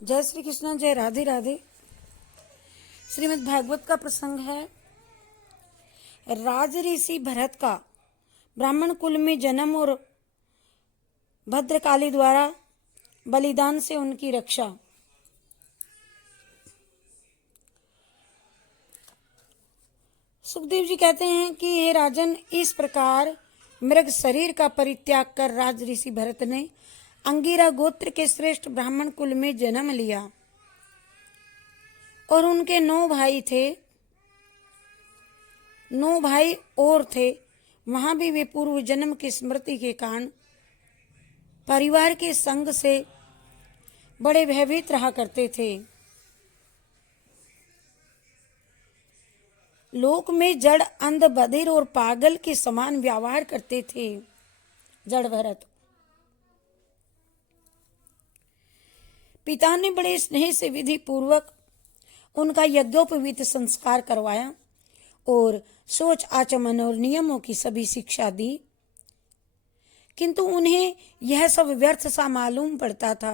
जय श्री कृष्ण, जय राधे राधे। श्रीमद् भागवत का प्रसंग है। राज ऋषि भरत का ब्राह्मण कुल में जन्म और भद्रकाली द्वारा बलिदान से उनकी रक्षा। सुखदेव जी कहते हैं कि हे राजन, इस प्रकार मृग शरीर का परित्याग कर राज ऋषि भरत ने अंगिरा गोत्र के श्रेष्ठ ब्राह्मण कुल में जन्म लिया और उनके 9 भाई थे। 9 भाई और थे। वहां भी वे पूर्व जन्म की स्मृति के कारण परिवार के संग से बड़े भयभीत रहा करते थे। लोक में जड़, अंध, बधिर और पागल के समान व्यवहार करते थे जड़ भरत। पिता ने बड़े स्नेह से विधि पूर्वक उनका यज्ञोपवीत संस्कार करवाया और सोच, आचमन और नियमों की सभी शिक्षा दी, किंतु उन्हें यह सब व्यर्थ सा मालूम पड़ता था,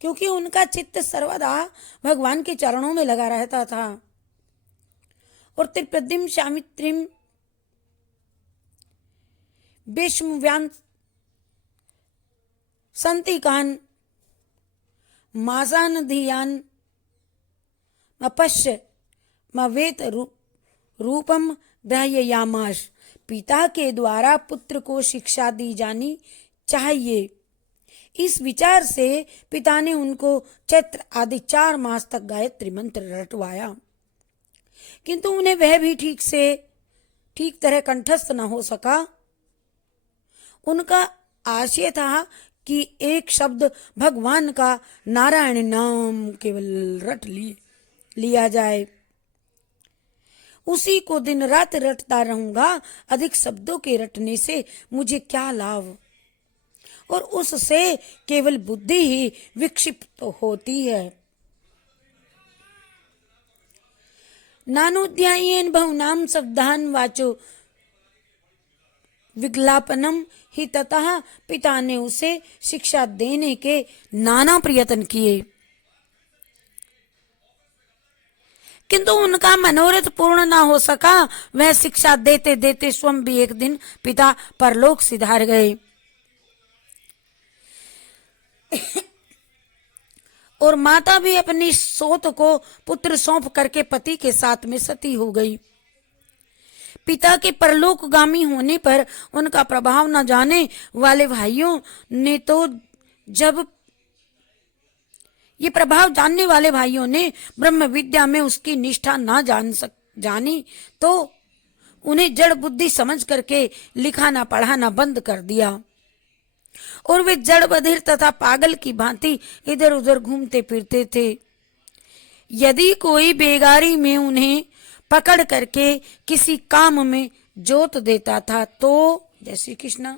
क्योंकि उनका चित्त सर्वदा भगवान के चरणों में लगा रहता था। और त्रिप्रद्युम्न, शामित्रिम, भीष्म, संतिकान, मासानधियान, मपश्य मवेत रूपम ग्रह्ययामास। पिता के द्वारा पुत्र को शिक्षा दी जानी चाहिए, इस विचार से पिता ने उनको चैत्र आदि 4 मास तक गायत्री मंत्र रटवाया, किंतु उन्हें वह भी ठीक तरह कंठस्थ न हो सका। उनका आशय था कि एक शब्द भगवान का नारायण नाम केवल रट लिया जाए, उसी को दिन रात रटता रहूंगा। अधिक शब्दों के रटने से मुझे क्या लाभ, और उससे केवल बुद्धि ही विक्षिप्त होती है। नानोध्यायेन बहुनाम शब्दान वाचो विज्ञापनम ही ततः। पिता ने उसे शिक्षा देने के नाना प्रयत्न किए, किंतु उनका मनोरथ पूर्ण ना हो सका। वह शिक्षा देते देते स्वयं भी एक दिन पिता परलोक सिधार गए और माता भी अपनी सोत को पुत्र सौंप करके पति के साथ में सती हो गई। पिता के परलोकगामी होने पर उनका प्रभाव न जाने वाले भाइयों ने ये प्रभाव जानने वाले भाइयों ने ब्रह्म विद्या में उसकी निष्ठा न जानी तो उन्हें जड़ बुद्धि समझ करके लिखाना पढ़ाना बंद कर दिया और वे जड़ बधिर तथा पागल की भांति इधर उधर घूमते फिरते थे। यदि कोई बेगारी में उन्हें पकड़ करके किसी काम में जोत देता था तो जय श्री कृष्ण,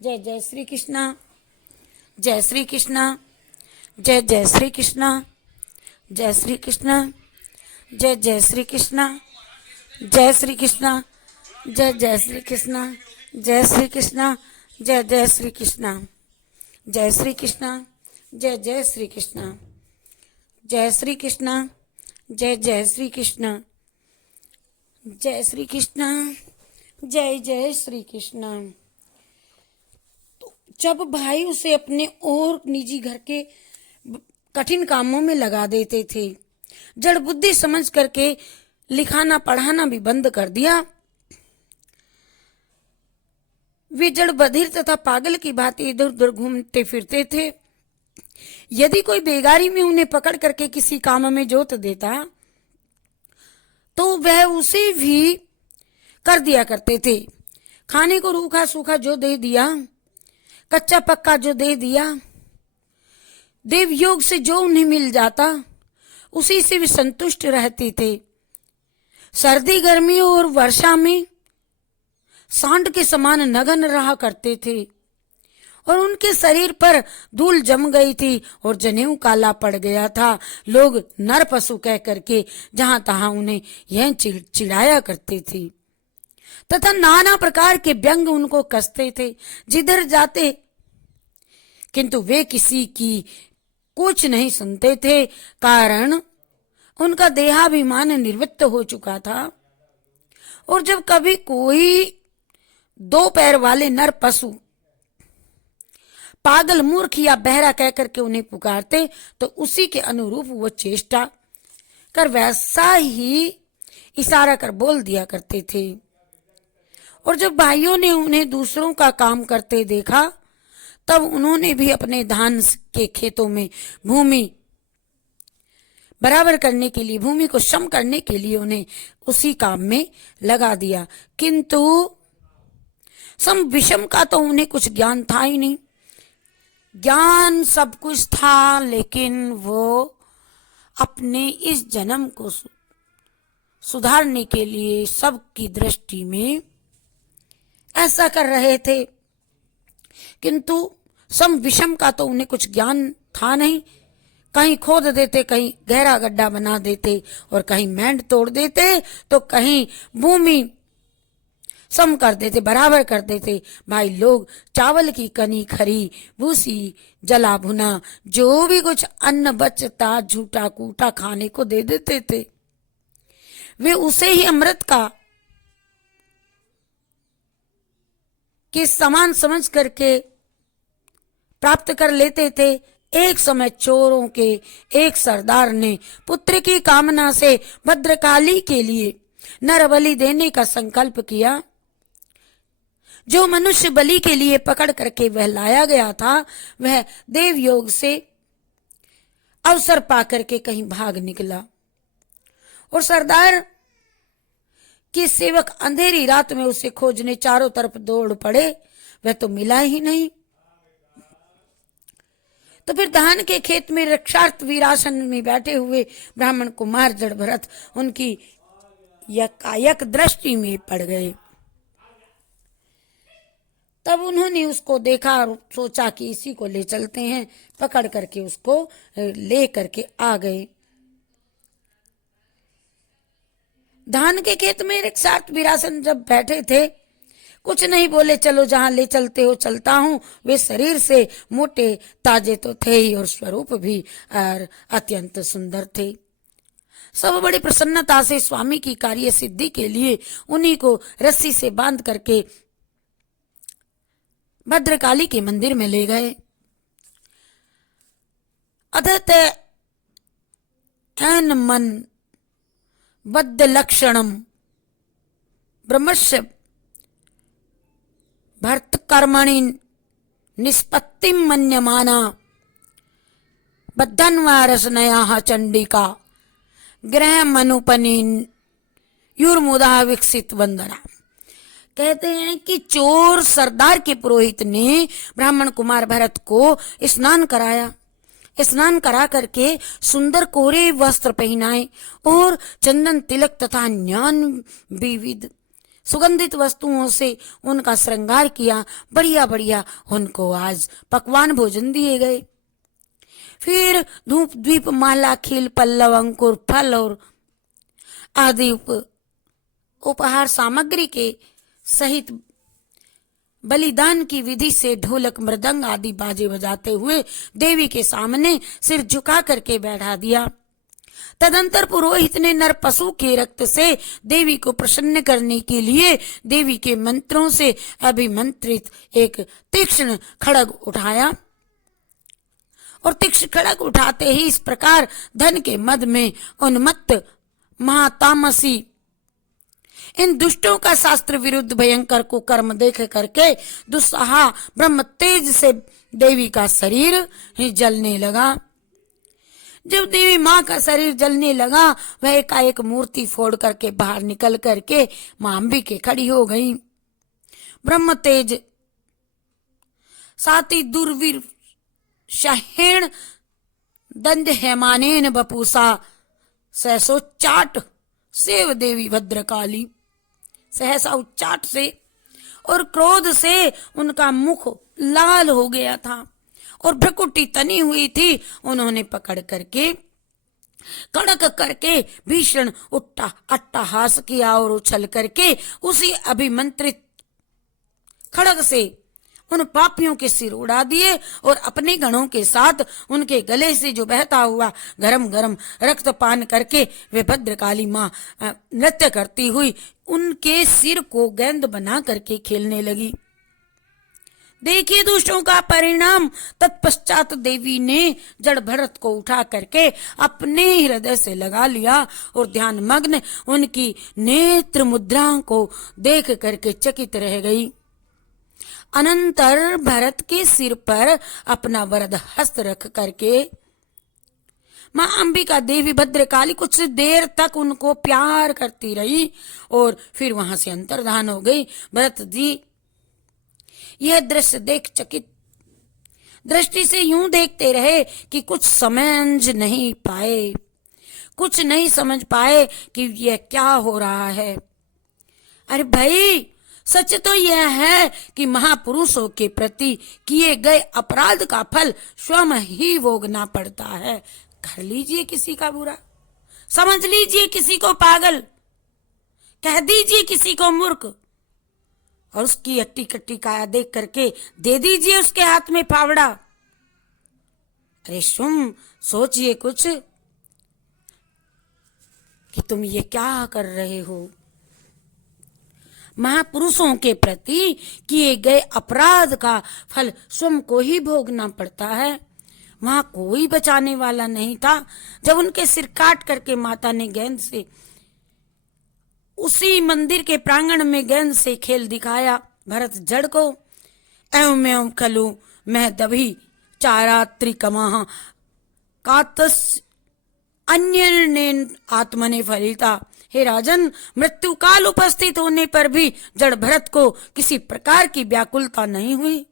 जय जय श्री कृष्ण, जय श्री कृष्ण, जय जय श्री कृष्ण, जय श्री कृष्ण, जय जय श्री कृष्ण, जय श्री कृष्ण, जय जय श्री कृष्ण, जय श्री कृष्ण, जय जय श्री कृष्ण, जय श्री कृष्ण, जय जय श्री कृष्ण, जय श्री कृष्ण, जय जय श्री कृष्ण, जय श्री कृष्ण, जय जय श्री कृष्ण। तो जब भाई उसे अपने और निजी घर के कठिन कामों में लगा देते थे, जड़ बुद्धि समझ करके लिखाना पढ़ाना भी बंद कर दिया। वे जड़ बधिर तथा पागल की भांति इधर उधर घूमते फिरते थे। यदि कोई बेगारी में उन्हें पकड़ करके किसी काम में जोत देता तो वह उसे भी कर दिया करते थे। खाने को रूखा सूखा जो दे दिया, कच्चा पक्का जो दे दिया, देव योग से जो उन्हें मिल जाता उसी से भी संतुष्ट रहते थे। सर्दी, गर्मी और वर्षा में सांड के समान नगन रहा करते थे और उनके शरीर पर धूल जम गई थी और जनेऊ काला पड़ गया था। लोग नर पशु कह करके जहां तहां उन्हें यह चिढ़ाया करते थे तथा नाना प्रकार के व्यंग उनको कसते थे जिधर जाते, किंतु वे किसी की कुछ नहीं सुनते थे, कारण उनका देहाभिमान निवृत्त हो चुका था। और जब कभी कोई 2 पैर वाले नर पशु पागल, मूर्ख या बहरा कह करके उन्हें पुकारते तो उसी के अनुरूप वो चेष्टा कर वैसा ही इशारा कर बोल दिया करते थे। और जब भाइयों ने उन्हें दूसरों का काम करते देखा तब उन्होंने भी अपने धान के खेतों में भूमि बराबर करने के लिए, भूमि को सम करने के लिए उन्हें उसी काम में लगा दिया। किंतु सम विषम का तो उन्हें कुछ ज्ञान था ही नहीं। ज्ञान सब कुछ था, लेकिन वो अपने इस जन्म को सुधारने के लिए सबकी दृष्टि में ऐसा कर रहे थे, किंतु सम विषम का तो उन्हें कुछ ज्ञान था नहीं। कहीं खोद देते, कहीं गहरा गड्ढा बना देते, और कहीं मैंड तोड़ देते, तो कहीं भूमि सम कर देते, बराबर कर देते। भाई लोग चावल की कनी खरी, भूसी जला भुना, जो भी कुछ अन्न बचता झूठा कूटा खाने को दे देते थे। वे उसे ही अमृत का के समान समझ करके प्राप्त कर लेते थे। एक समय चोरों के एक सरदार ने पुत्र की कामना से भद्रकाली के लिए नर बलि देने का संकल्प किया। जो मनुष्य बलि के लिए पकड़ करके वह लाया गया था, वह देव योग से अवसर पाकर के कहीं भाग निकला, और सरदार के सेवक अंधेरी रात में उसे खोजने चारों तरफ दौड़ पड़े। वह तो मिला ही नहीं। तो फिर धान के खेत में रक्षार्थ वीरासन में बैठे हुए ब्राह्मण कुमार जड़ भरत उनकी यकायक दृष्टि में पड़ गए। तब उन्होंने उसको देखा और सोचा कि इसी को ले चलते हैं। पकड़ करके उसको ले करके आ गए। धान के खेत में रक्षार्थ वीरासन जब बैठे थे, कुछ नहीं बोले, चलो जहां ले चलते हो चलता हूं। वे शरीर से मोटे ताजे तो थे ही, और स्वरूप भी अत्यंत सुंदर थे। सब बड़ी प्रसन्नता से स्वामी की कार्य सिद्धि के लिए उन्हीं को रस्सी से बांध करके भद्रकाली के मंदिर में ले गए। अदत एन मन बद्ध लक्षणम ब्रह्मस्य भर्त कर्मणि निष्पत्तिम मन्यमाना बद्धन्वारसनया चंडिका ग्रह मनुपनि युर्मुदा विकसित वंदना। कहते हैं कि चोर सरदार के पुरोहित ने ब्राह्मण कुमार भरत को स्नान कराया। स्नान करा करके सुंदर कोरे वस्त्र पहनाए और चंदन तिलक तथा न्यान विविध सुगंधित वस्तुओं से उनका श्रृंगार किया। बढ़िया बढ़िया उनको आज पकवान भोजन दिए गए। फिर धूप द्वीप माला खील पल्लव अंकुर फल और आदि उपहार सामग्री के सहित बलिदान की विधि से ढोलक मृदंग आदि बाजे बजाते हुए देवी के सामने सिर झुका करके बैठा दिया। तदंतर पुरोहित ने नर पशु के रक्त से देवी को प्रसन्न करने के लिए देवी के मंत्रों से अभिमंत्रित एक तीक्ष्ण खड्ग उठाया, और तीक्ष्ण खड्ग उठाते ही इस प्रकार धन के मद में उन्मत्त महातामसी इन दुष्टों का शास्त्र विरुद्ध भयंकर को कर्म देख करके दुस्साह ब्रह्म तेज से देवी का शरीर ही जलने लगा। जब देवी माँ का शरीर जलने लगा, वह एकाएक मूर्ति फोड़ करके बाहर निकल करके मां अंबिके खड़ी हो गई। ब्रह्म तेज साति दुर्वीर शहेण दंड हेमानेन बपूसा सहसोच्चाट सेव देवी भद्रकाली। सहसा उच्चाट से और क्रोध से उनका मुख लाल हो गया था और भ्रकुटी तनी हुई थी। उन्होंने पकड़ करके कड़क करके भीषण अट्टहास किया और उछल करके उसी अभिमंत्रित खड्ग से उन पापियों के सिर उड़ा दिए और अपने गणों के साथ उनके गले से जो बहता हुआ गरम गरम रक्त पान करके वे भद्रकाली माँ नृत्य करती हुई उनके सिर को गेंद बना करके खेलने लगी। देखिए दुष्टों का परिणाम। तत्पश्चात देवी ने जड़ भरत को उठा करके अपने हृदय से लगा लिया और ध्यान मग्न उनकी नेत्र मुद्रा को देख करके चकित रह गई। अनंतर भरत के सिर पर अपना वरद हस्त रख करके माँ अंबिका देवी भद्रकाली कुछ देर तक उनको प्यार करती रही और फिर वहां से अंतर्धान हो गई। भरत जी यह दृश्य देख चकित दृष्टि से यूं देखते रहे कि कुछ समझ नहीं पाए, कुछ नहीं समझ पाए कि यह क्या हो रहा है। अरे भाई, सच तो यह है कि महापुरुषों के प्रति किए गए अपराध का फल स्वयं ही भोगना पड़ता है। कर लीजिए किसी का बुरा, समझ लीजिए किसी को पागल, कह दीजिए किसी को मूर्ख और उसकी अट्टी कट्टी काया देख करके दे दीजिए उसके हाथ में फावड़ा। अरे तुम सोचिए कुछ कि तुम ये क्या कर रहे हो। महापुरुषों के प्रति किए गए अपराध का फल स्वयं को ही भोगना पड़ता है। वहां कोई बचाने वाला नहीं था। जब उनके सिर काट करके माता ने गेंद से उसी मंदिर के प्रांगण में गेंद से खेल दिखाया भरत जड़ को। एवं एवं खलु मैं दभी चारा त्रिकमः कातस अन्य आत्मने फलिता। हे राजन, मृत्यु काल उपस्थित होने पर भी जड़ भरत को किसी प्रकार की व्याकुलता नहीं हुई।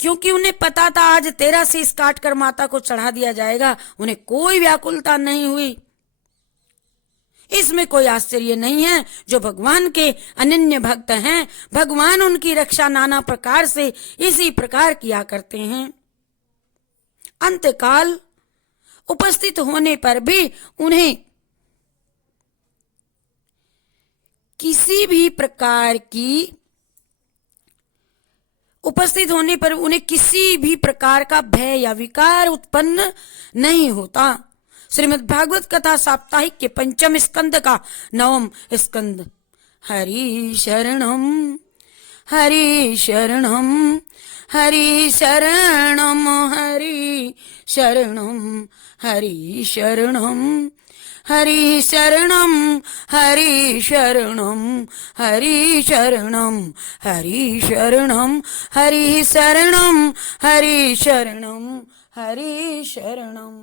क्योंकि उन्हें पता था आज 13 शीश काट कर माता को चढ़ा दिया जाएगा। उन्हें कोई व्याकुलता नहीं हुई। इसमें कोई आश्चर्य नहीं है। जो भगवान के अनन्य भक्त हैं, भगवान उनकी रक्षा नाना प्रकार से इसी प्रकार किया करते हैं। अंतकाल उपस्थित होने पर भी उन्हें किसी भी प्रकार की उपस्थित होने पर उन्हें किसी भी प्रकार का भय या विकार उत्पन्न नहीं होता। श्रीमद् भागवत कथा साप्ताहिक के 5वें स्कंद का 9वां स्कंद। हरि शरणम हरि शरणम हरि शरणम हरि शरणम हरि शरणम हरि शरणम हरि शरणम हरि शरणम हरि शरणम हरि शरणम हरि शरणम हरि शरणम।